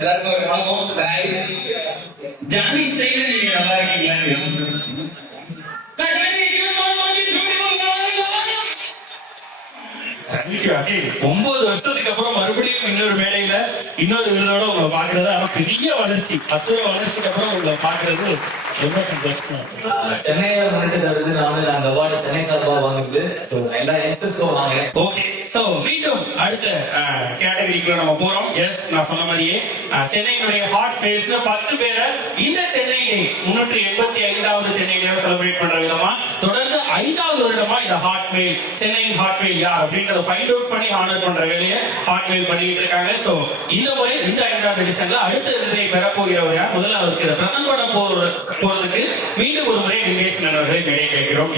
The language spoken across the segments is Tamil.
எல்லாருக்கும் ஒரு வணக்கம். ஜானி ஸ்டைல நீங்க நல்லா இருக்கீங்களா? ஒன்பது வருஷத்துக்கு அப்புறம் மறுபடியும் இன்னொரு மேடையில இன்னொரு விருதோட உங்களை பாக்குறது ஆனா பெரிய வளர்ச்சி, அசுர வளர்ச்சிக்கு அப்புறம் உங்களை பாக்குறது ரொம்ப சந்தோஷமா. சென்னையில முன்னிட்டு தருது நானும் அந்த அவார்டு சென்னை சார்பா வாங்குது. எல்லா யங்ஸ்டர்ஸ்க்கும் வாங்குறேன். ஓகே, சோ மீண்டும் அடுத்த கேட்டகரிக்குள்ள நம்ம போறோம். எஸ், நான் சொன்ன மாதிரியே சென்னையினுடைய ஹாட் பிளேஸ்ல 10 பேரை இந்த சென்னை 385வது சென்னை டே செலிப்ரேட் பண்ற விதமா தொடர்ந்து 5வது வருடமா இந்த ஹாட் மேல் சென்னையின் ஹாட் மேல் யார் அப்படின்றத ஃபைண்ட் அவுட் பண்ணி ஆனர் பண்ற வேலையை ஹாட் மேல் பண்ணிட்டு இருக்காங்க. சோ இந்த முறை இந்த 5வது எடிஷன்ல அடுத்த விருதை பெற போகிறவர் யார், முதல்ல அவருக்கு இதை பிரசன்ட் பண்ண போறதுக்கு மீண்டும் ஒரு முறை நிகேஷன் அவர்களை மேடை கேட்கிறோம்.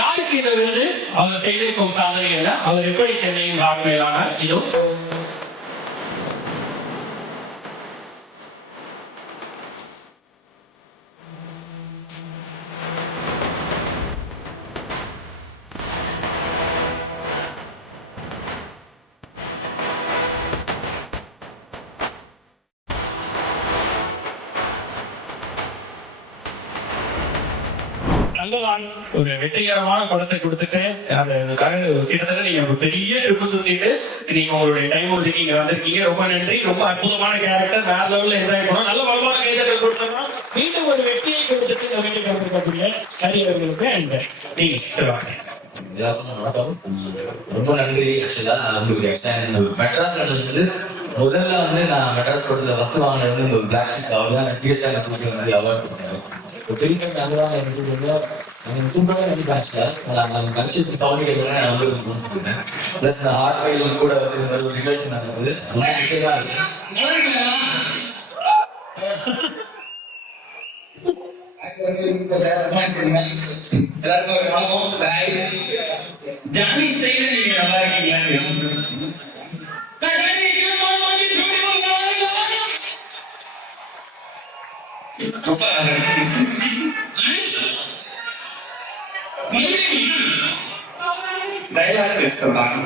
யாருக்கு இந்த விருது? அவர் செய்திருக்கும் சாதனை என்ன, அவர் எப்படி சென்னையின் ஹாட் மேலான இதோ ஒரு வெற்றிகரமான படத்தை கொடுத்துட்டு அதுக்காக கிட்டத்தட்ட நீங்க ஒரு பெரிய ட்ரிப்பு சுத்திட்டு நீங்க உங்களுடைய டைம் ஒதுக்கி இங்க வந்திருக்கீங்க. ரொம்ப நன்றி. ரொம்ப அற்புதமான கேரக்டர், வேற லெவல்ல என்ஜாய் பண்ணோம். நல்ல வளமான கைதட்டல் கொடுத்தோம். மீண்டும் ஒரு வெற்றியை கொடுத்துட்டு இந்த வீட்டுக்கு வந்திருக்கக்கூடிய ஹரியவர்களுக்கு நீங்க சொல்லுவாங்க. ரொம்ப நன்றி. ஆக்சுவலா உங்களுக்கு மெட்ராஸ்ல வந்து முதல்ல வந்து நான் மெட்ராஸ் படத்துல ஃபர்ஸ்ட் வாங்கினது வந்து பிளாக் ஷீட் அவர் தான் டிஎஸ்ஆர் கூட்டி வந்து அவார்ட் பண்ணேன். பெரிய அதுதான் எனக்கு எனக்கு சூப்பராக நடிப்பாங்க. கல்ச்சர் சவுண்ட் கேட்கறேன் நான் வந்து சொல்லிட்டேன். பிளஸ் இந்த ஹார்ட் மைல் கூட வந்து இந்த மாதிரி ஒரு நிகழ்ச்சி நடந்தது. ரொம்ப முக்கியமா இருக்கு. எல்லாருக்கும் ஒரு வணக்கம். ஜானி ஸ்டைல நீங்க நல்லா இருக்கீங்களா? ரொம்ப டைலாக் டெஸ்ட் சொன்னாங்க.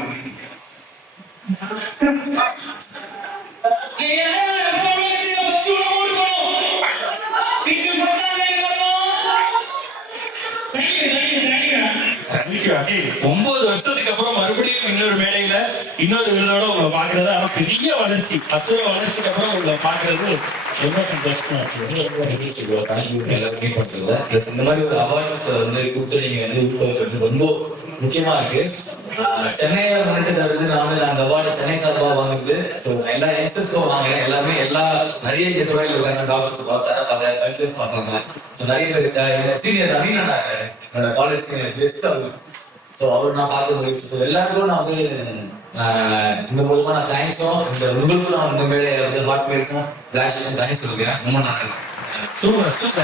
ஒன்பது வருஷத்துக்கு அப்புறம் மறுபடியும் இன்னொரு மேடையில இன்னொரு விருதோட உங்களை பாக்குறது ஆனா பெரிய வளர்ச்சி, அசுர வளர்ச்சிக்கு அப்புறம் உங்களை பாக்குறது ரொம்ப சந்தோஷமா இருக்கு. இந்த மாதிரி ஒரு அவார்ட்ஸ் வந்து கொடுத்து நீங்க வந்து ஊக்குவிக்கிறது ரொம்ப முக்கியமா இருக்கு. சென்னையில முன்னிட்டு தருது நானும் அந்த அவார்டு சென்னை சார்பா வாங்குது. எல்லா யங்ஸ்டர்ஸ்க்கும் வாங்குறேன். எல்லாமே நிறைய இந்த துறையில் இருக்காங்க. டாக்டர்ஸ் பார்த்தாங்க, கல்ச்சர்ஸ் பார்த்தாங்க. நிறைய பேர் சீனியர் நவீன காலேஜ் பெஸ்ட் அவர். அவர் நான் பார்த்து எல்லாருக்கும் நான் வந்து இந்த மூலமா நான் தேங்க்ஸும் உங்களுக்கும் நான் இந்த மேலே வந்து ஹாட் மேலுக்கும் பிளாஷுக்கும் தேங்க்ஸ் சொல்லுகிறேன். ரொம்ப நன்றி. Super super.